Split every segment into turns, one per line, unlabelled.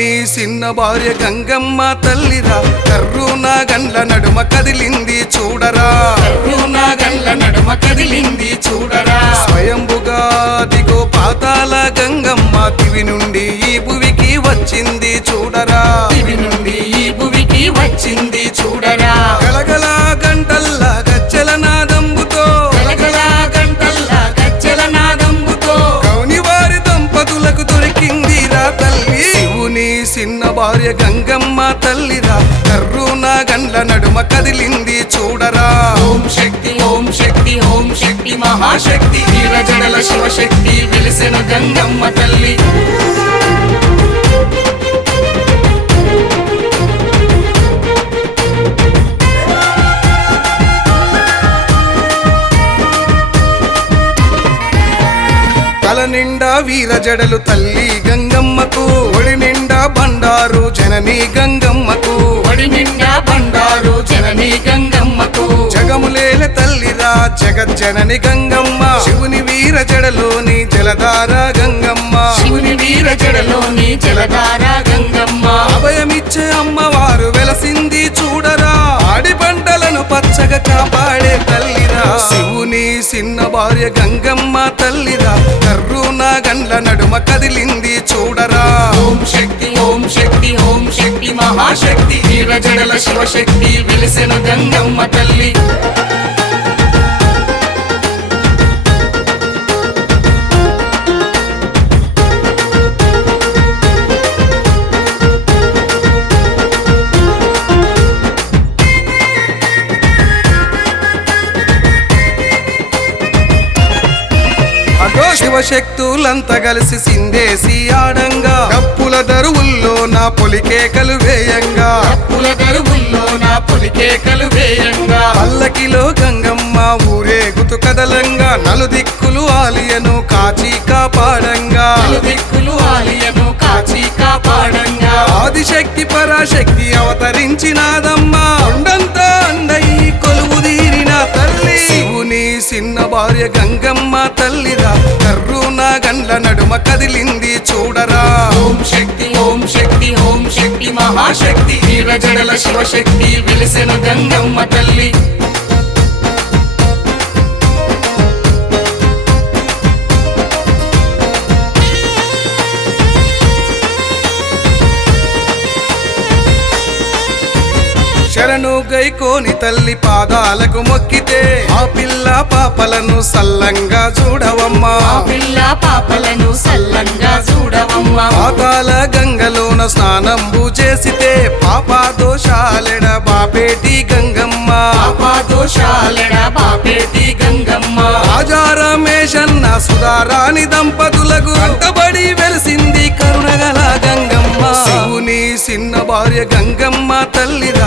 శివుని చిన్న భార్య గంగమ్మ తల్లిరా. కర్రూన గండ్ల నడుమ కదిలింది చూడరా.
కరుణ గల్ల నడుమ కదిలింది చూడరా.
స్వయంభుగా దిగో పాతాల గంగమ్మ దివి నుండి ఈ భువికి వచ్చింది చూడరా.
ఇవి నుండి ఈ భువికి వచ్చింది
భార్య గంగమ్మ తల్లిరా. కర్రూన గండ్ల నడుమ కదిలింది చూడరా.
ఓం శక్తి ఓం శక్తి ఓం శక్తి మహాశక్తి వీరజడల శివశక్తి వెలిసెన గంగమ్మ తల్లి.
తల నిండా వీర జడలు తల్లి గంగమ్మకు ఒడి నిండా బండారు జనని గంగమ్మకు.
ఒడి నిండా బండారు జనని గంగమ్మకు.
జగములేల తల్లిరా జగజ్జనని గంగమ్మ. శివుని వీర జడలోని జలధార గంగమ్మ.
శివుని వీర జడలోని జలధార గంగమ్మ.
అభయమిచ్చే అమ్మవారు వెలసింది చూడరా. ఆడి పంటలను పచ్చగా తల్లిరా నీ చిన్న భార్య గంగమ్మ తల్లిరా. కర్రు నా గండ్ల నడుమ కదిలింది చూడరా.
ఓం శక్తి ఓం శక్తి ఓం శక్తి మహాశక్తి వీర జడల శివశక్తి వెలిసెన గంగమ్మ తల్లి.
శివశక్తులంతా కలిసి సిందేసి ఆడంగా. డప్పుల దరువుల్లో నా పొలికేకలు వేయంగా.
పుల గరువుల్లో నా పొలికేకలు వేయంగా.
పల్లకిలో గంగమ్మ ఊరేగుతు కదలంగా. నలుదిక్కులు ఆలియను కాచి కాపాడంగా.
దిక్కులు ఆలియను కాచి కాపాడంగా.
ఆదిశక్తి పరాశక్తి అవతరించినాదమ్మా. భార్య గంగమ్మ తల్లిరా. కర్రూన గండ్ల నడుమ కదిలింది చూడరా.
ఓం శక్తి ఓం శక్తి ఓం శక్తి మహాశక్తి వీర జడల శివశక్తి విలిసిన గంగమ్మ తల్లి.
శరణు గైకోని తల్లి పాదాలకు మొక్కితే ఆ పిల్ల పాపలను సల్లంగా చూడవమ్మా.
ఆ పిల్ల పాపలను సల్లంగా చూడవమ్మా.
పాతాల గంగలోన స్నానంబు చేసితే పాపా దోషాలెడ బాపేటి గంగమ్మ.
పాపా దోషాలెడ బాపేటి గంగమ్మ.
రాజా రమేశన్న సుధారాణి దంపతులకు కంటబడి వెలిసింది కరుణగల గంగమ్మ. శివుని చిన్న భార్య గంగమ్మ కర్రూన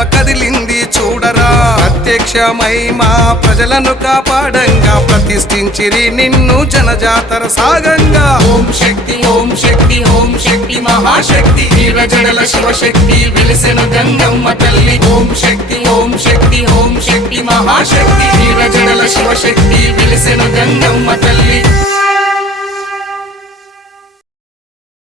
గండ్ల కదిలింది చూడరా. ప్రత్యక్షమై మా ప్రజలను కాపాడంగా ప్రతిష్ఠించిరి నిన్ను జనజాతర సాగంగా.
ఓం శక్తి ఓం శక్తి ఓం శక్తి మహాశక్తి వీరజడల శివశక్తి విలిసిన గంగమ్మ తల్లి. ఓం శక్తి ఓం శక్తి ఓం శక్తి మహాశక్తి వీరజడల శివశక్తి విలిసిన గంగమ్మ తల్లి.